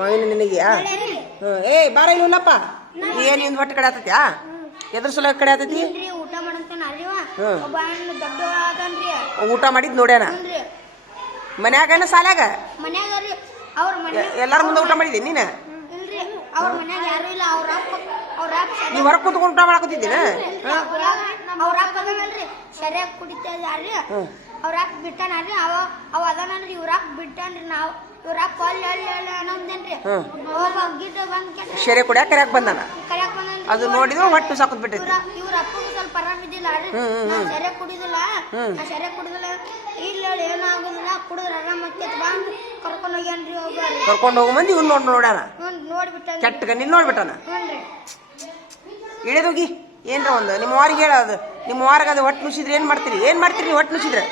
ಮಗನ ನಿನಗ್ಯಾ ಏಯ್ ಬಾರ ಇಲ್ಲಪ್ಪ ಏನು ನಿಂದು ಹೊಟ್ಟೆ ಕಡೆ ಆತತ್ಯಾ ಎದ್ರ ಸಲ ಕಡೆ ಆತತಿ ಊಟ ಮಾಡಿದ್ ನೋಡ್ಯಾನ ಮನ್ಯಾಗ ಸಾಲ್ಯಾಗ ಎಲ್ಲಾರ ಮುಂದೆ ಊಟ ಮಾಡಿದ್ದೀನಿ ನೀನು ನೀವು ಹೊರಗೆ ಕೂತ್ಕೊಂಡು ಊಟ ಮಾಡಕತ್ತಿದ್ದೀನ ಸರಿಯಾಗಿ ಕುಡಿತಾ ಇದ್ದಾರ್ರಿ ಅವ್ರಾಕ್ ಬಿಟ್ಟಾನ್ರಿ ಅವ ಅದನ್ರಿ ಇವ್ರಾಕ್ ಬಿಟ್ಟಾನ್ರಿ ನಾವು ಇವ್ರಾಕ್ ಕೊಲ್ ಅನ್ನೋದೇನ್ರಿ ಶೆರೆ ಕುಡಿಯಾಕ ಕರ್ಯಾಕ್ ಬಂದಾನ ಅದು ನೋಡಿದ್ರು ಹೊಟ್ಟು ಸಾಕುದ್ ಬಿಟ್ಟೈತಿ ಇವ್ರ ಅಪ್ಪಗೂ ಸ್ವಲ್ಪ ಆರಾಮಿದ್ದಿಲ್ಲ ಸೆರೆ ಕುಡಿದಿಲ್ಲ ಸೆರೆ ಕುಡಿದಿಲ್ಲ ಇಲ್ಲ ಏನಾಗುದಿಲ್ಲ ಕುಡಿದ್ರ ಆರಾಮಕ್ಕೆ ಬಂದು ಕರ್ಕೊಂಡು ಹೋಗ್ಯಾನ್ರಿ ಕರ್ಕೊಂಡು ಹೋಗೋ ಮಂದಿ ಇವ್ನು ನೋಡ್ಯಾನ ನೋಡ್ಬಿಟ್ಟ ಕೆಟ್ಟ ಗಣ್ಣಿನ ನೋಡ್ಬಿಟ್ಟಾನ ಇಳಿದೋಗಿ ಏನ್ರ ಒಂದು ನಿಮ್ಮ ವಾರಿಗೆ ಹೇಳೋದು ನಿಮ್ಮ ವಾರಿಗೆ ಅದು ಹೊಟ್ಟು ನುಸಿದ್ರೆ ಏನು ಮಾಡ್ತೀರಿ ನೀವು ಹೊಟ್ಟು ನುಸಿದ್ರೆ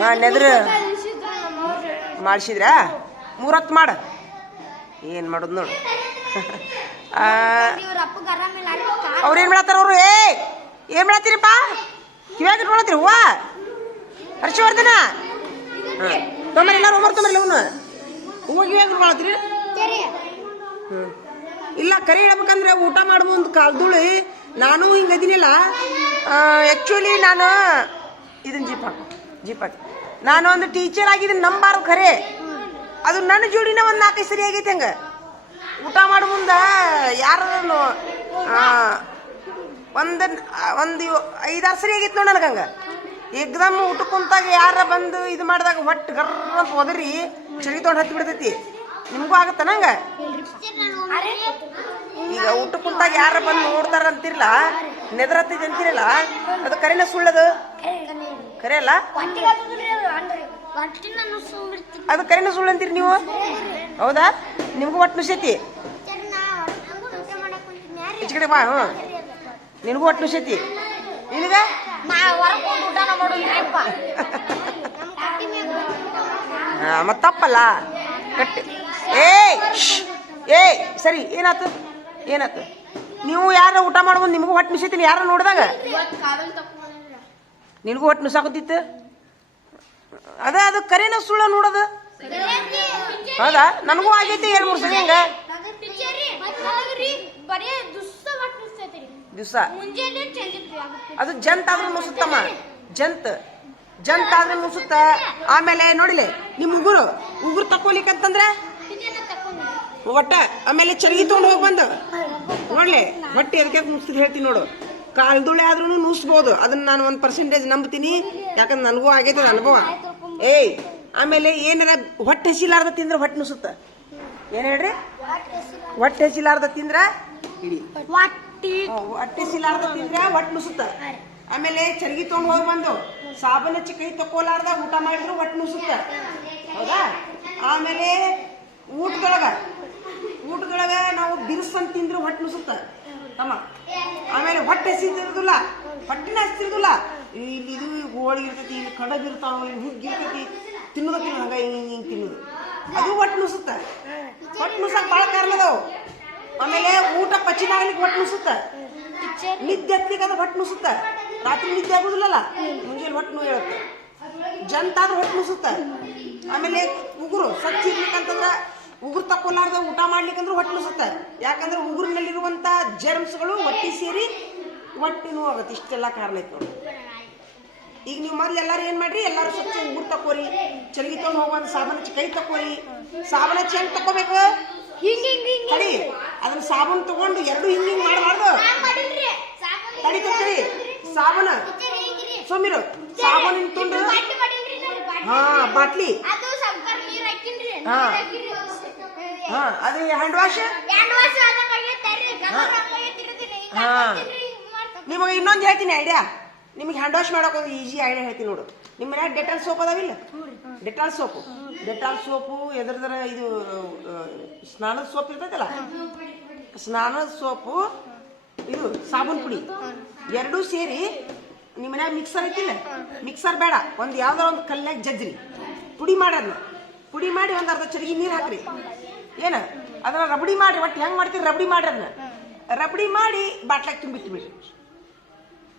ಹಾಂ ನೆದ್ರು ಮಾಡಿಸಿದ್ರಾ 3 ಹೊತ್ತು ಮಾಡ ಏನು ಮಾಡೋದು ನೋಡು ಅವ್ರು ಏನು ಮಾಡತ್ತಾರ ಅವರು ಏನು ಮಾಡತ್ತೀರಿಪ್ಪ ಕಿವ್ಯಾಗ ಇಟ್ಕೊಳತ್ತೀರಿ ಹೂವ ಹರ್ಷವರ್ಧನ ಹಾಂ ತೊಂಬರಿ ಎಲ್ಲಾರು ಒಮ್ಮರ್ ತೊಂಬರಿಲ್ಲ ಅವನು ಹೂವ ಕಿವ್ಯಾಗ ಇಟ್ಕೊಳತ್ತೀರಿ ಇಲ್ಲ ಕರಿ ಹೇಳ್ಬೇಕಂದ್ರೆ ಊಟ ಮಾಡುವ ಒಂದು ಕಾಲ್ದುಳಿ ನಾನು ಹಿಂಗೆ ಅದೀನಿಲ್ಲ ಆ್ಯಕ್ಚುಲಿ ನಾನು ಇದನ್ನು ಜೀಪ್ ಹಾಕಿ ನಾನು ಒಂದು ಟೀಚರ್ ಆಗಿದ್ದೀನಿ ನಂಬಾರು ಖರೆ ಅದು ನನ್ನ ಜೋಡಿನ ಒಂದು 4 ಸರಿ ಆಗೈತೆ ಹಂಗೆ ಊಟ ಮಾಡೋ ಮುಂದೆ ಯಾರನ್ನು ಒಂದು 5-6 ಸರಿ ಆಗೈತೆ ನೋಡಿ ನನಗೆ ಹಂಗೆ ಏಕ್ದಮ್ ಊಟ ಕುಂತಾಗ ಯಾರ ಬಂದು ಇದು ಮಾಡಿದಾಗ ಹೊಟ್ಟು ಗರ್ರ ಅಂತ ಒದರಿ ಚಳಿ ತೊಗೊಂಡು ಹತ್ತಿ ಬಿಡ್ತೈತಿ ನಿಮಗೂ ಆಗತ್ತ ನಂಗೆ ಈಗ ಊಟ ಕುಂತಾಗ ಯಾರ ಬಂದು ನೋಡ್ತಾರ ಅಂತಿರಲ್ಲ ನೆದರತ್ತೈತಿ ಅಂತಿರಲ್ಲ ಅದು ಕರೆನ ಸುಳ್ಳದು ಕರೆ ಅಲ್ಲ ಅದು ಕರೆನ ಸುಳ್ಳು ಅಂತೀರಿ ನೀವು ಹೌದಾ ನಿಮಗೂ ಒಟ್ಟು ನುಸೈತಿ ಈಚ ಕಡೆ ಬಾ ನಿನಗೂ ಒಟ್ಟು ನುಸೈತಿ ನಿನಗ ಮತ್ತ ತಪ್ಪಲ್ಲ ಕಟ್ಟಿ ಏಯ್ ಸರಿ ಏನಾಯ್ತು ನೀವು ಯಾರು ಊಟ ಮಾಡ್ಬೋದು ನಿಮಗೂ ಹೊಟ್ಟೆ ನುಸೈತೀನಿ ಯಾರು ನೋಡಿದಾಗ ನಿನಗೂ ಹೊಟ್ಟೆ ನುಸಾಕತ್ತಿತ್ತು ಅದು ಕರೆನ ಸುಳ್ಳ ನೋಡೋದು ಹೌದಾ ನನಗೂ ಆಗೈತಿ 2-3 ಸರಿ ಹಂಗ ದಿವಸ ಅದು ಜಂತ್ ಆದ್ರೂ ನುಸುತ್ತಮ್ಮ ಜಂತ್ ಆದ್ರೂ ನುಸುತ್ತ ಆಮೇಲೆ ನೋಡಿಲೆ ನಿಮ್ಮ ಉಗುರು ತಕ್ಕೋಲಿಕ್ಕಂತಂದ್ರೆ ಒಟ್ಟ ಆಮೇಲೆ ಚರಗಿ ತೊಗೊಂಡು ಹೋಗಿ ಬಂದು ನೋಡ್ಲಿ ಹೊಟ್ಟೆ ಅದಕ್ಕೆ ಮುಗಿಸಿದ್ ಹೇಳ್ತೀನಿ ನೋಡು ಕಾಲ್ದುಳೆ ಆದ್ರೂ ನುಸ್ಬೋದು ಅದನ್ನ ನಾನು 1% ನಂಬ್ತೀನಿ ಯಾಕಂದ್ರೆ ನನಗೂ ಆಗೈತದ ಅನುಭವ ಆಮೇಲೆ ಏನಾರ ಹೊಟ್ಟೆ ಹಸಿಲಾರ್ದ ತಿಂದ್ರೆ ಹೊಟ್ಟೆ ನುಸುತ್ತ ಏನ್ ಹೇಳ್ರಿ ಹೊಟ್ಟೆ ಹಸಿಲಾರ್ದ ತಿಂದ್ರ ಇಡಿ ಹೊಟ್ಟೆ ಹಸಿಲಾರ್ದ ತಿಂದ್ರೆ ಹೊಟ್ಟೆ ನುಸುತ್ತ ಆಮೇಲೆ ಚರಗಿ ತೊಗೊಂಡು ಹೋಗಿ ಬಂದು ಸಾಬೂನ್ ಹಚ್ಚಿ ಕೈ ತಕ್ಕೋಲಾರ್ದ ಊಟ ಮಾಡಿದ್ರು ಹೊಟ್ಟೆ ನುಸುತ್ತ ಹೌದಾ ಆಮೇಲೆ ಊಟದೊಳಗ ನಾವು ಬಿರ್ಸಂತ ತಿಂದ್ರು ಹೊಟ್ಟೆ ನುಸುತ್ತ ತಮ್ಮ ಆಮೇಲೆ ಹೊಟ್ಟೆ ಹಸಿದಿರುದಿಲ್ಲ ಹೊಟ್ಟೆನ ಹಸಿದಿರುದಿಲ್ಲ ಇಲ್ಲಿ ಇದು ಹೋಳಿಗೆ ಇರ್ತೈತಿ ಇಲ್ಲಿ ಕಡಬ್ ಇರ್ತಾವ ಇಲ್ಲಿ ಹುಗ್ಗಿರ್ತೈತಿ ತಿನ್ನೋದಕ್ಕೆ ಹಂಗ ಹಿಂಗೆ ತಿನ್ನೋದು ಅದು ಹೊಟ್ಟೆ ನುಸುತ್ತ ಹೊಟ್ಟೆ ನುಸಕ್ ಭಾಳ ಕಾರಣ ಅದಾವು ಆಮೇಲೆ ಊಟ ಪಚಿನ ಆಗ್ಲಿಕ್ಕೆ ಹೊಟ್ಟೆ ನುಸುತ್ತ ನಿದ್ದೆ ಹತ್ಲಿಕ್ಕೆ ಅದು ಹೊಟ್ಟೆ ನುಸುತ್ತ ರಾತ್ರಿ ನಿದ್ದೆ ಆಗುದಿಲ್ಲಲ್ಲ ಮುಂಜಾನೆ ಹೊಟ್ಟೆ ನೋವು ಹೇಳುತ್ತೆ ಜಂತಾದ್ರೂ ಹೊಟ್ಟೆ ನುಸುತ್ತ ಆಮೇಲೆ ಉಗುರು ಸ್ವಚ್ಛ ಇರ್ಲಿಕ್ಕಂತಂದ್ರೆ ಉಗುರು ತಕ್ಕೊಲಾರ್ದ ಊಟ ಮಾಡ್ಲಿಕ್ಕಂದ್ರೆ ಹೊಟ್ಟೆ ನುಸುತ್ತ ಯಾಕಂದ್ರೆ ಉಗುರಿನಲ್ಲಿರುವಂಥ ಜರ್ಮ್ಸ್ಗಳು ಹೊಟ್ಟೆ ಸೇರಿ ಹೊಟ್ಟೆ ನೋವು ಆಗುತ್ತೆ ಇಷ್ಟೆಲ್ಲ ಕಾರಣ ಐತೆ ನೋಡಿ ಈಗ ನೀವು ಮೊದ್ಲು ಎಲ್ಲರೂ ಏನು ಮಾಡ್ರಿ ಎಲ್ಲರೂ ಸ್ವಚ್ಛ ಉಗುರು ತಕ್ಕೋರಿ ಚಲಗಿ ತೊಗೊಂಡು ಹೋಗುವಂತ ಸಾಬೂನ್ ಹಚ್ಚಿ ಕೈ ತಕ್ಕೋರಿ ಸಾಬೂನ್ ಹಚ್ಚಿ ಹೆಂಗೆ ತಕ್ಕೋಬೇಕು ತಡಿ ಅದನ್ನ ಸಾಬೂನ್ ತಗೊಂಡು ಎರಡು ಹಿಂಗೆ ಮಾಡಬಾರ್ದು ತಡಿ ಸಾಬೂನ ಸೋಮಿರು ಸಾಬೂನಿನ ತುಂಡು ಬಾಟ್ಲಿ ಅದು ಹ್ಯಾಂಡ್ ವಾಶ್ ನಿಮಗೆ ಇನ್ನೊಂದು ಹೇಳ್ತೀನಿ ಐಡಿಯಾ ನಿಮಗೆ ಹ್ಯಾಂಡ್ ವಾಶ್ ಮಾಡೋಕೆ ಒಂದು ಈಜಿ ಐಡಿಯಾ ಹೇಳ್ತೀನಿ ನೋಡು ನಿಮ್ಮ ಮನ್ಯಾಗ ಡೆಟಾಲ್ ಸೋಪ್ ಅದಾವಿಲ್ಲ ಡೆಟಾಲ್ ಸೋಪು ಎದ್ರದರ ಇದು ಸ್ನಾನದ ಸೋಪ್ ಇರ್ತೈತಲ್ಲ ಸ್ನಾನದ ಸೋಪು ಇದು ಸಾಬೂನ್ ಪುಡಿ ಎರಡೂ ಸೇರಿ ನಿಮ್ಮ ಮನ್ಯಾಗ ಮಿಕ್ಸರ್ ಐತಿಲ್ಲ ಮಿಕ್ಸರ್ ಬೇಡ ಒಂದು ಯಾವ್ದಾರ ಒಂದು ಕಲ್ಲಾಗ ಜಜ್ರಿ ಪುಡಿ ಮಾಡಿ ಒಂದು ಅರ್ಧ ಚರಿಗೆ ನೀರು ಹಾಕ್ರಿ ಏನು ಅದನ್ನ ರಬಡಿ ಮಾಡಿ ಒಟ್ಟು ಹೆಂಗೆ ಮಾಡ್ತೀರಿ ರಬಡಿ ಮಾಡ್ರಿ ಅದನ್ನ ರಬಡಿ ಮಾಡಿ ಬಾಟ್ಲಾಗ ತುಂಬಿಟ್ಟು ಬಿಡ್ರಿ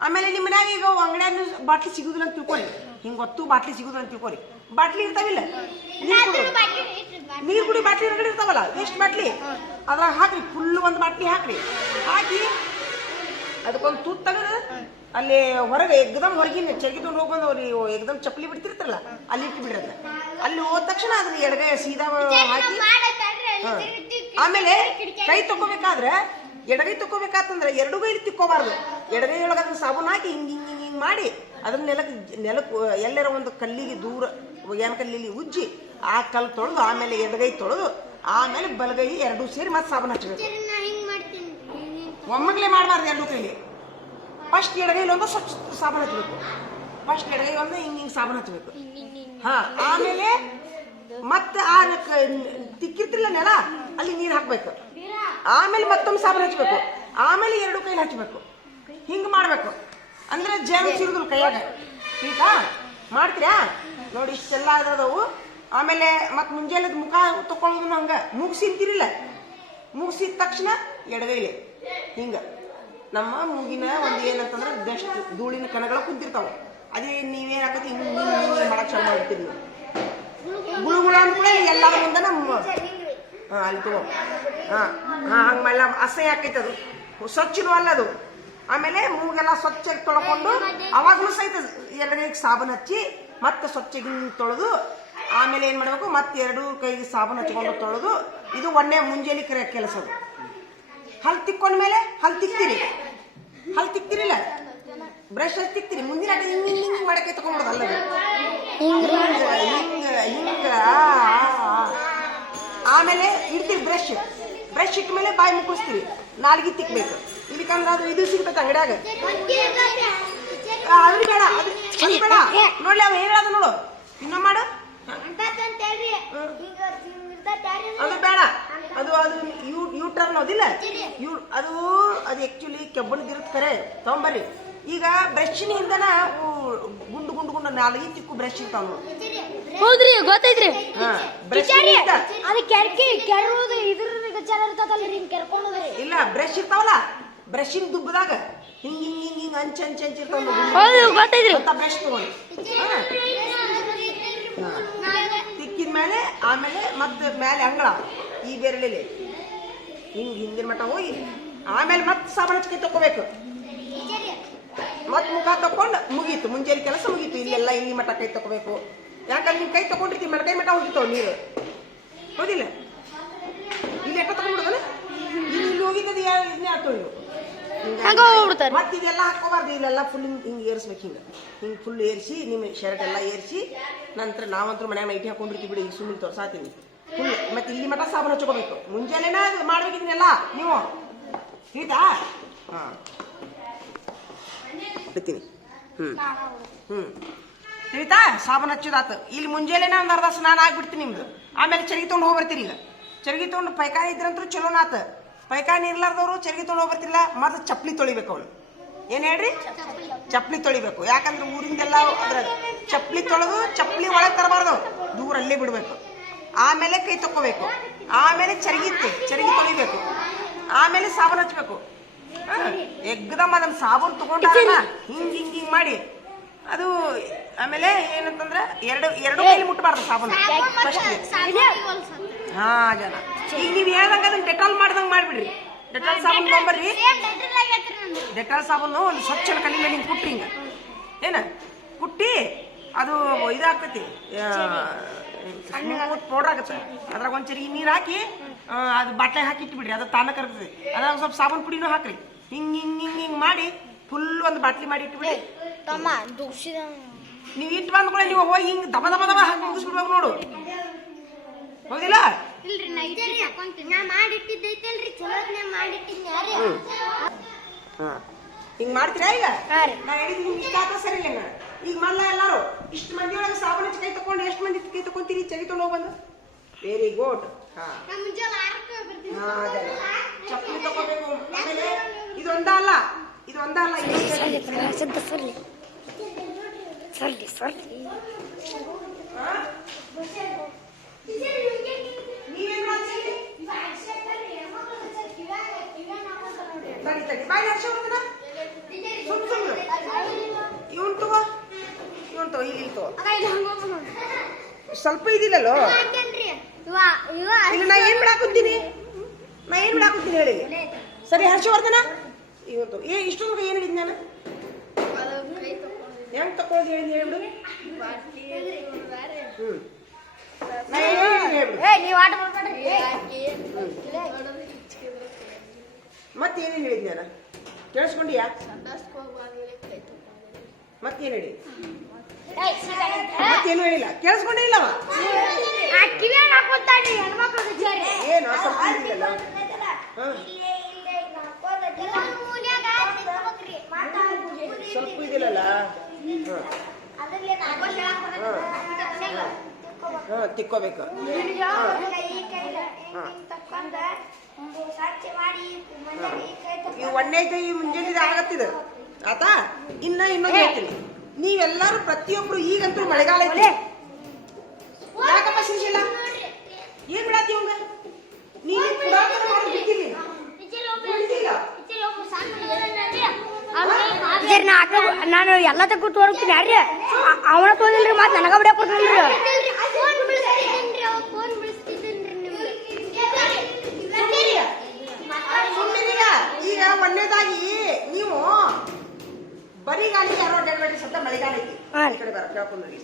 ಆಮೇಲೆ ನಿಮ್ಮ ಮನ್ಯಾಗ ಈಗ ಅಂಗಡಿಯಾಗ ಬಾಟ್ಲಿ ಸಿಗುದಿಲ್ಲ ಅಂತ ತಿಳ್ಕೊರಿ ಹಿಂಗೆ ಹೊತ್ತು ಬಾಟ್ಲಿ ಸಿಗುದಿಲ್ಲ ಅಂತ ತಿಳ್ಕೊರಿ ಬಾಟ್ಲಿ ಇರ್ತಾವಿಲ್ಲ ನೀರು ಅದಾವಲ್ಲ ವೇಸ್ಟ್ ಬಾಟ್ಲಿ ಅದ್ರಾಗ ಹಾಕ್ರಿ, ಫುಲ್ ಒಂದು ಬಾಟ್ಲಿ ಹಾಕ್ರಿ. ಹಾಕಿ ಅದಕ್ಕೊಂದು ತೂತ್ ತೆಗೆದು ಅಲ್ಲಿ ಹೊರಗೆ ಎಗ್ದಮ್ ಹೊರಗಿನ ಚರ್ಗಿ ತೊಗೊಂಡು ಹೋಗಿ ಬಂದು ಅವ್ರು ಎಗ್ದಮ್ ಚಪ್ಪಲಿ ಬಿಡ್ತಿರ್ತಾರಲ್ಲ ಅಲ್ಲಿ ಇಟ್ಟು ಬಿಡ್ರದ್ನ. ಅಲ್ಲಿ ಹೋದ ತಕ್ಷಣ ಅದನ್ನ ಎಡಗೈ ಸೀದಾ ಹಾಕಿ ಆಮೇಲೆ ಕೈ ತಗೋಬೇಕಾದ್ರೆ ಎಡಗೈ ತಗೋಬೇಕಾತಂದ್ರೆ ಎರಡು ಕೈಲಿ ತಿಕ್ಕೋಬಾರ್ದು. ಎಡಗೈ ಒಳಗೆ ಅದನ್ನ ಸಾಬೂನು ಹಾಕಿ ಹಿಂಗೆ ಹಿಂಗೆ ಹಿಂಗೆ ಹಿಂಗೆ ಮಾಡಿ ಅದನ್ನ ನೆಲಕ್ಕೆ ಎಲ್ಲರ ಒಂದು ಕಲ್ಲಿಗೆ ದೂರ ಏನ್ ಕಲ್ಲಿಲಿ ಉಜ್ಜಿ ಆ ಕಲ್ಲು ತೊಳೆದು ಆಮೇಲೆ ಎಡಗೈ ತೊಳೆದು ಆಮೇಲೆ ಬಲಗೈ ಎರಡೂ ಸೇರಿ ಮತ್ತೆ ಸಾಬೂನು ಹಚ್ಚಬೇಕು. ಒಮ್ಮಗಲೇ ಮಾಡಬಾರ್ದು ಎರಡು ಕೈಲಿ. ಫಸ್ಟ್ ಎಡಗೈಲಿ ಒಂದು ಸ್ವಚ್ಛ ಸಾಬೂನು ಹಚ್ಚಬೇಕು. ಫಸ್ಟ್ ಎಡಗೈ ಒಂದು ಹಿಂಗೆ ಹಿಂಗೆ ಸಾಬೂನು ಹಚ್ಚಬೇಕು. ಹಾ, ಆಮೇಲೆ ಮತ್ತೆ ಆ ತಿಕ್ಕಿರ್ತಿಲ್ಲ ನೆಲ ಅಲ್ಲಿ ನೀರು ಹಾಕ್ಬೇಕು. ಆಮೇಲೆ ಮತ್ತೊಮ್ಮೆ ಸಾಬೂನು ಹಚ್ಚಬೇಕು. ಆಮೇಲೆ ಎರಡು ಕೈಲಿ ಹಚ್ಚಬೇಕು. ಹಿಂಗೆ ಮಾಡಬೇಕು. ಅಂದ್ರೆ ಜೇಮ್ಸ್ ಇರುದಿಲ್ಲ ಕೈಯಾಗ. ಆಯ್ತಾ? ಮಾಡ್ತೀರಾ ನೋಡಿ, ಇಷ್ಟೆಲ್ಲ ಅದಾದವು. ಆಮೇಲೆ ಮತ್ತೆ ಮುಂಜಾನೆ ಮುಖ ತಕೊಳ್ಳೋದು ಹಂಗೆ ಮುಗಿಸಿಂತಿರಿಲ್ಲ. ಮುಗಿಸಿದ ತಕ್ಷಣ ಎಡಗೈಲೆ ಹಿಂಗೆ ನಮ್ಮ ಮೂಗಿನ ಒಂದು ಏನಂತಂದ್ರೆ ಬೆಸ್ಟ್ ಧೂಳಿನ ಕಣಗಳು ಕುಂತಿರ್ತಾವೆ. ಅದೇ ನೀವೇನು ಹಾಕತಿ ಹಿಂಗೆ ಮಾಡಕ್ಕೆ ಚಾಲು ಮಾಡ್ತೀರಿ ನೀವು. ಗುಳುಗುಳ ಅಂದ್ಕೂಡ ಎಲ್ಲರ ಮುಂದೆ ನಮ್ಮ ಅಲ್ಲಿ ತಗೋ. ಹಂಗೆ ಮೇಲೆ ಅಸಹ್ಯ ಆಕೈತೆ ಅದು, ಸ್ವಚ್ಛನೂ ಅಲ್ಲದು. ಆಮೇಲೆ ಮೂಗೆಲ್ಲ ಸ್ವಚ್ಛಗೆ ತೊಳ್ಕೊಂಡು ಅವಾಗಲೂ ಸಹಿತ ಎಡಗೈಗೆ ಸಾಬೂನು ಹಚ್ಚಿ ಮತ್ತೆ ಸ್ವಚ್ಛಗೆ ತೊಳೆದು ಆಮೇಲೆ ಏನು ಮಾಡಬೇಕು, ಮತ್ತೆ ಎರಡು ಕೈಗೆ ಸಾಬೂನು ಹಚ್ಕೊಂಡು ತೊಳೆದು ಇದು ಒಣ್ಣೆ ಮುಂಜಾನೆ ಕರೆ ಕೆಲಸ. ಅದು ಹಲ್ ತಿಕ್ಕೊಂಡ್ಮೇಲೆ ಹಲ್ ತಿಕ್ತಿರಿಲ್ಲ, ಬ್ರಷ್ ಹಚ್ಚಿ ತಿಕ್ತಿರಿ. ಮುಂದಿನ ಹಿಂಗೆ ಹಿಂಗೆ ಹಿಂಗೆ ಮಾಡಕ್ಕೆ ತಗೊಂಡ್ಬಿಡೋದು ಅಲ್ಲ, ಹಿಂಗ ಆಮೇಲೆ ಇಡ್ತೀರಿ ಬ್ರಷ್ ಇಟ್ಟ ಮೇಲೆ ಬಾಯಿ ಮುಕ್ಕಿಸ್ತೀರಿ. ನಾಲ್ಗಿ ತಿಕ್ಬೇಕು. ಇದಕ್ಕಂದ್ರೆ ಅದು ಇದು ಸಿಗ್ತೈತೆ ಅಂಗಡಿಯಾಗ. ಅದು ಬೇಡ, ಅದು ಬೇಡ ನೋಡ್ಲಿ ಅವ ಹೇಳೋದು ನೋಡು. ಇನ್ನೂ ಮಾಡು, ಅದು ಬೇಡ. ಅದು ಯೂ ಟರ್ನ್ ಅದಿಲ್ಲ, ಅದು ಆಕ್ಚುಲಿ ಕೆಬ್ಬಣದಿರುತ್ತೆ ಖರೆ. ತಗೊಂಬರ್ರಿ. ಈಗ ಬ್ರಷಿನ ಹಿಂದನ ಗುಂಡು ಗುಂಡು ಗುಂಡು ನಾಲ್ಗಿ ತಿಕ್ಕು ಬ್ರಷ್ ಇರ್ತಾವ ನೋಡು. ಹೌದ್ರಿ, ಗೊತ್ತೈತ್ರಿ. ಇಲ್ಲ, ಬ್ರಷ್ ಇರ್ತಾವಲ್ಲ, ಬ್ರಷಿನ ದುಬ್ಬದಾಗ ಹಿಂಗ್ ಹಿಂಗ್ ಹಿಂಗ್ ಹಿಂಗ್ ಅಂಚ್ ಅಂಚ್ ಅಂಚ್ ಇರ್ತಾವ. ಬ್ರಷ್ ತಗೊಂಡು ತಿಕ್ಕಿದ್ಮೇಲೆ ಆಮೇಲೆ ಮತ್ತೆ ಮೇಲೆ ಅಂಗಳ ಈ ಬೆರಳಲ್ಲಿ ಹಿಂಗ್ ಹಿಂದಿನ ಮಟ್ಟ ಹೋಗಿ ಆಮೇಲೆ ಮತ್ತೆ ಸಾಬೂನು ಹಚ್ಚಿ ತಗೋಬೇಕು. ಮತ್ ಮುಖ ತಕೊಂಡು ಮುಗೀತು, ಮುಂಜಾನೆ ಕೆಲಸ ಮುಗೀತು. ಇಲ್ಲೆಲ್ಲ ಇಲ್ಲಿ ಮಟ್ಟ ಕೈ ತಗೋಬೇಕು. ಯಾಕಂದ್ರೆ ನೀವು ಕೈ ತಗೊಂಡಿರ್ತೀವಿ ಮಟ್ಟ ಕೈ ಮಟ್ಟ ಹೋಗಿರ್ತಾವ ನೀರು, ಹೌದಿಲ್ಲ? ಇಲ್ಲಿ ಎಟ್ಟ ತಗೊಂಡ್ಬಿಡೋದಲ್ಲ, ಇಲ್ಲಿ ಹೋಗಿದ್ದದು ಇದನ್ನೇ ಹಾಕ್ತೊಳ್ಬೇಕು. ಮತ್ತೆ ಇದೆಲ್ಲ ಹಾಕೋಬಾರ್ದು. ಇಲ್ಲೆಲ್ಲ ಫುಲ್ ಹಿಂಗೆ ಏರಿಸ್ಬೇಕು. ಹಿಂಗೆ ಫುಲ್ ಏರಿಸಿ ನಿಮ್ಮ ಶರ್ಟ್ ಎಲ್ಲ ಏರಿಸಿ ನಂತರ ನಾವಂತೂ ಮನ್ಯಾಗ ನೈಟಿ ಹಾಕೊಂಡಿರ್ತೀವಿ ಬಿಡಿ. ಸುಮ್ಮನೆ ತೋರ್ಸಾತೀನಿ ಫುಲ್. ಮತ್ತೆ ಇಲ್ಲಿ ಮಟ್ಟ ಸಾಬೂನು ಹಚ್ಕೋಬೇಕು. ಮುಂಜಾನೆನ ಮಾಡ್ಬೇಕಿದ್ನೆಲ್ಲ ನೀವು, ತಿಳಿತಾ? ಹಾಂ, ಬಿಡ್ತೀನಿ. ತಿಳಿತಾ? ಸಾಬೂನು ಹಚ್ಚೋದಾತು. ಇಲ್ಲಿ ಮುಂಜಾನೆನ ಒಂದು ಅರ್ಧ ಸ್ನಾನ ಆಗ್ಬಿಡ್ತೀನಿ ನಿಮ್ದು. ಆಮೇಲೆ ಚರಿಗೆ ತೊಗೊಂಡು ಹೋಗ್ಬರ್ತೀರಿ. ಈಗ ಚರಿಗೆ ತೊಗೊಂಡು ಪೈಕಾನಿ ಇದ್ರಂತೂ ಚಲೋನಾತ. ಪೈಕಾನಿ ಇರ್ಲಾರ್ದವ್ರು ಚರಿಗೆ ತೊಗೊಂಡು ಹೋಗ್ಬರ್ತಿಲ್ಲ. ಮತ್ತೆ ಚಪ್ಪಲಿ ತೊಳಿಬೇಕು. ಅವನು ಏನು ಹೇಳ್ರಿ? ಚಪ್ಪಲಿ ತೊಳಿಬೇಕು. ಯಾಕಂದ್ರೆ ಊರಿಂದೆಲ್ಲ ಅದ್ರ ಚಪ್ಪಲಿ ತೊಳೆದು ಚಪ್ಪಲಿ ಒಳಗೆ ತರಬಾರ್ದು, ದೂರ ಅಲ್ಲೇ ಬಿಡಬೇಕು. ಆಮೇಲೆ ಕೈ ತಕ್ಕೋಬೇಕು. ಆಮೇಲೆ ಚರಿಗೆ ತೊಳಿಬೇಕು. ಆಮೇಲೆ ಸಾಬೂನು ಹಚ್ಬೇಕು. ಎಗ್ದಮ್ ಅದನ್ನ ಸಾಬೂನು ತಗೊಂಡಾಗ ಹಿಂಗ್ ಹಿಂಗ್ ಹಿಂಗ್ ಮಾಡಿ ಅದು. ಆಮೇಲೆ ಏನಂತಂದ್ರೆ ಎರಡು ಕೈಲಿ ಮುಟ್ಟಬಾರ್ದು ಸಾಬೂನು ಫಸ್ಟ್. ಹಾ ಜನ ಈಗ ನೀವು ಹೇಳ್ದಂಗ ಅದನ್ನ ಡೆಟಾಲ್ ಮಾಡ್ದಂಗೆ ಮಾಡ್ಬಿಡ್ರಿ. ಡೆಟಾಲ್ ಸಾಬೂನು ತೊಗೊಂಬರ್ರಿ. ಡೆಟಾಲ್ ಸಾಬೂನು ಒಂದು ಸ್ವಚ್ಛ ಕಲಿ ಮೇಲೆ ಹಿಂಗೆ ಕುಟ್ರಿ. ಹಿಂಗ ಏನ ಕುಟ್ಟಿ ಅದು ಇದಾಗ್ತೈತಿ, ಪೌಡರ್ ಆಗುತ್ತೆ. ಅದ್ರಾಗ ಒಂದು ಚರಿಗೆ ನೀರು ಹಾಕಿ ಅದು ಬಾಟ್ಲೆ ಹಾಕಿ ಇಟ್ಬಿಡ್ರಿ. ಅದು ತಾನ ಕರ್ತದೆ. ಅದ್ರಾಗ ಸ್ವಲ್ಪ ಸಾಬೂನು ಪುಡಿನೂ ಹಾಕ್ರಿ. ಹಿಂಗ್ ಹಿಂಗ್ ಹಿಂಗ್ ಹಿಂಗ್ ಮಾಡಿ ಫುಲ್ ಒಂದು ಬಾಟ್ಲಿ ಮಾಡಿ ಇಟ್ಬಿಡಿ. ನೀವು ಇಟ್ಟು ಬಂದ್ಕೊಳ್ಳಿ. ನೀವು ಹೋಗಿ ಹಿಂಗೆ ದಬ ದಬ ದಬ ಹಾಕಿ ಮುಗಿಸ್ಬಿಡ್ಬೇಕು ನೋಡು, ಹೌದಿಲ್ಲ? ಹಿಂಗ್ ಮಾಡ್ತೀರಾ? ಈಗ ನಾ ಹೇಳಿದ್ ನಿಮ್ಗೆ ಇಷ್ಟ ಆತ ಸರಿ ಇಲ್ಲ. ಈಗ ಮಲ್ಲ ಎಲ್ಲಾರು ಇಷ್ಟು ಮಂದಿ ಒಳಗೆ ಸಾಬೂನು ಹಚ್ಚಿ ಕೈ ತಕೊಂಡು ಎಷ್ಟು ಮಂದಿ ಕೈ ತಕೊಂತೀರಿ? ಚರಿ ತೊಗೊಂಡು ಹೋಗಿ ಬಂದು. Very good. ಚಪ್ಪಲಿ ತಗೋಬೇಕು. ಆಮೇಲೆ ಇದೊಂದ ಅಲ್ಲ, ನೀವೇನ್ ಮಾಡ್ತೀರಿ? ಬಾಯಿ ಹರ್ಷ ಸುಮ್ಮನೆ ಇವನ್ ತಗೋ ಇಲ್ಲಿ ತಗೋ. ಸ್ವಲ್ಪ ಇದಿಲ್ಲಲ್ಲೋ ಇವ ಇವ ಈಗ ನಾ ಏನ್ ಬಿಡಾಕುತ್ತೀನಿ ಹೇಳಿ ಸರಿ. ಹರ್ಷವರ್ಧನ ಇವತ್ತು ಇಷ್ಟೊಂದು ಏನ್ ಹೇಳಿದ್ ನಾನು ಹೆಂಗ್ ತಕೊಳ್ಳೋದು ಹೇಳಿ ಹೇಳ್ಬಿಡು. ನಾ ಏನ್ ಹೇಳಿದ್ದೀನಿ ಹೇಳ್ಬಿಡು. ನೀವ್ ಆಟ ಮಾಡ್ಬೇಡ್ರಿ. ಮತ್ತೇನೇನು ಹೇಳಿದ್ ನಾನು ಕೇಳಿಸ್ಕೊಂಡಿಯಾ? ಮತ್ತೇನು ಹೇಳಿ? ಮತ್ತೇನು ಹೇಳಿಲ್ಲ, ಕೇಳಿಸ್ಕೊಂಡೇ ಇಲ್ಲವ. ಏನು ಸ್ವಲ್ಪ ಇದಿಲ್ಲ. ಸ್ವಲ್ಪ ಇದಿಲ್ಲಲ್ಲ. ತಿಕ್ಕೋಬೇಕು. ಈ ಒಂದೇ ಕೈ ಮುಂಜಾನೆ ಆಗತ್ತಿದ ಆತಾ. ಇನ್ನೊಂದು ಹೇಳ್ತೀನಿ, ನೀವೆಲ್ಲರೂ ಪ್ರತಿಯೊಬ್ರು ಈಗಂತೂ ಮಳೆಗಾಲ ಐತಿ. ಯಾಕಪ್ಪ ಶಿಶಿಲ್ಲ ಏನ್ ಬಿಡಾತಿ ಅವಂಗ? ನೀನು ಪುರಾತನ ಮಾಡೋದು ಬಿಟ್ಟಿಲ್ಲ. ನಾನು ಎಲ್ಲ ತಗೊಂಡು ತೋರಿಸ್ತೀನಿ ಯಾರ್ರಿ ಅವನ ತೋದಿಲ್ರಿ ಮತ್ತೆ ನನಗ ಬಿಡಕ್ ಕೊಡ್ತೀನ್ರಿ. ಈಗ ಒಂದೇದಾಗಿ ನೀವು ಬರಿಗಾಲಿ ಯಾರೋ ಅಡ್ಡಾಡ್ಬೇಡಿ, ಸದ್ದ ಮಳೆಗಾಲ ಐತಿ. ಈ ಕಡೆ ಬರ ಕೇಳ್ಕೊಂಡ್ರಿ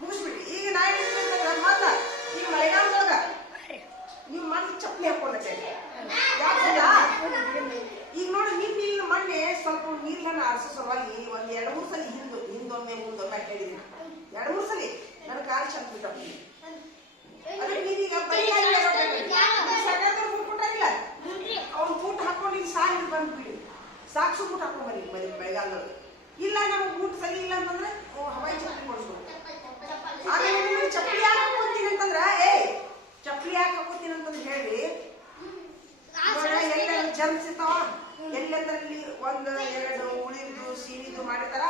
ಮುಗಿಸ್ಬಿಡಿ. ಈಗ ನಾ ಮೊದ್ಲ ಈಗ ಮಳೆಗಾಲದೊಳಗ ನೀವು ಮತ್ತೆ ಚಪ್ಪಲಿ ಹಾಕೊಂಡೈತೆ. ಈಗ ನೋಡಿ ನಿನ್ನ ಮೊನ್ನೆ ಸ್ವಲ್ಪ ನೀರ್ಲನ್ನ ಆರಿಸೋ ಸಲುವಾಗಿ ಒಂದ್ 2-3 ಸಲ ಹಿಂದೊಮ್ಮೆ ಮುಂದೊಮ್ಮೆ ಹೇಳಿದೀನಿ. 2-3 ಸಲ ನನ್ನ ಕಾಲು ಚಂದ ಬಿಟ್ಟ. ಅದಕ್ಕೆ ನೀವೀಗ ಕೊಟ್ಟಾಗಿಲ್ಲ ಅವ್ನು ಬೂಟ್ ಹಾಕೊಂಡು ಈಗ ಸಾಯಿ ಬಂದ್ಬಿಡಿ. ಸಾಕ್ಸು ಬೂಟ್ ಹಾಕೊಂಡ್ಬರಿ ಮಳೆಗಾಲದೊಳಗೆ. ಇಲ್ಲ ನಮ್ಗೆ ಬೂಟ್ ಸರಿ ಇಲ್ಲ ಅಂತಂದ್ರೆ ಹವಾಯಿ ಚಪ್ಪಲಿ ಕೊಡಿಸ್ಬೋದು. ಆಮೇಲೆ ನಿಮಗೆ ಚಪ್ಪಲಿ ಯಾಕೆ ಹಾಕೋತೀನಿ ಅಂತಂದ್ರ ಚಪ್ಪಲಿ ಯಾಕೆ ಹಾಕೋತೀನಿ ಅಂತಂದ್ರೆ ಹೇಳಿ ಎಲ್ಲ ಜರ್ಮ್ಸ್ ಇರ್ತಾವ. ಎಲ್ಲೆಂದ್ರಲ್ಲಿ 1-2 ಉಳಿದು ಸೀನಿದು ಮಾಡಿರ್ತಾರ.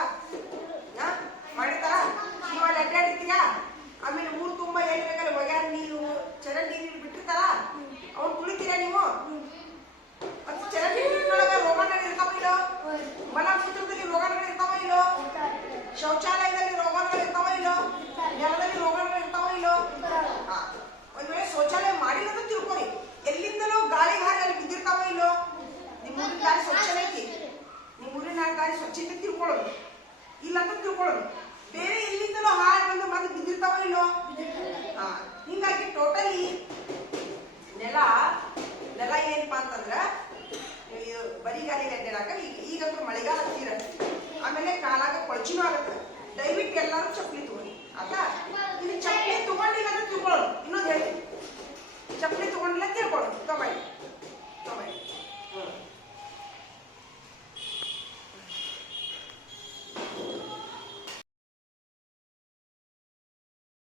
ನೀವು ಅಲ್ಲಿ ಅಡ್ಡಾಡಿರ್ತೀರ. ಆಮೇಲೆ ಊರು ತುಂಬಾ ಏನ್ ಬೇಕಾದ್ರೆ ಒಗ್ಯಾರ ನೀರು ಚರಂಡಿ ನೀರು ಬಿಟ್ಟಿರ್ತಾರ. ಅವ್ನು ಕುಳಿತೀರ ನೀವು. ಮತ್ತೆ ಚರಂಡಿ ನೀರಿನೊಳಗ ರೋಗಾಣಗಳು ಇರ್ತಾವ ಇಲ್ಲೋ? ಮಲಮೂತ್ರದಲ್ಲಿ ರೋಗಾಣಗಳು ಇರ್ತಾವ ಇಲ್ಲೋ? ಶೌಚಾಲಯದಲ್ಲಿ ರೋಗಾಣಗಳು ಇರ್ತಾವ ಇಲ್ಲೋ? ನೆಲದಲ್ಲಿ ರೋಗಾಣಗಳು ಇರ್ತಾವ ಇಲ್ಲೋ? ಒಂದ್ ವೇಳೆ ಶೌಚಾಲಯ ಮಾಡಿರೋದು ತಿಳ್ಕೊರಿ. ಎಲ್ಲಿಂದಲೂ ಗಾಳಿ ಹಾರಿ ಅಲ್ಲಿ ಬಿದ್ದಿರ್ತಾವ ಇಲ್ಲೋ? ನಿಮ್ಮ ಊರಿನ ಗಾಳಿ ಸ್ವಚ್ಛನೇ ಐತಿ. ನಿಮ್ಮ ಊರಿನ ಗಾಳಿ ಸ್ವಚ್ಛತೆ ತಿಳ್ಕೊಳ್ಳೋದು ಇಲ್ಲ ಅಂತ ತಿಳ್ಕೊಳ್ಳೋದು. ಬೇರೆ ಎಲ್ಲಿಂದಲೂ ಹಾರಿ ಬಂದು ಮತ್ತೆ ಬಿದ್ದಿರ್ತಾವ ಇಲ್ಲೋ? ಹಿಂಗಾಗಿ ಟೋಟಲಿ ನೆಲ ಏನಪ್ಪಾ ಅಂತಂದ್ರ ಬರಿಗಾಲಿ ಅಡ್ಡಾಡಕ ಈಗಂತೂ ಮಳೆಗಾಲ ಹತ್ತಿರ. ಆಮೇಲೆ ಕಾಲಾಗ ಕೊಳಚಿನೂ ಆಗತ್ತೆ. ದಯವಿಟ್ಟು ಎಲ್ಲರೂ ಚಪ್ಪಲಿ ತಗೋರಿ ಆತಾ.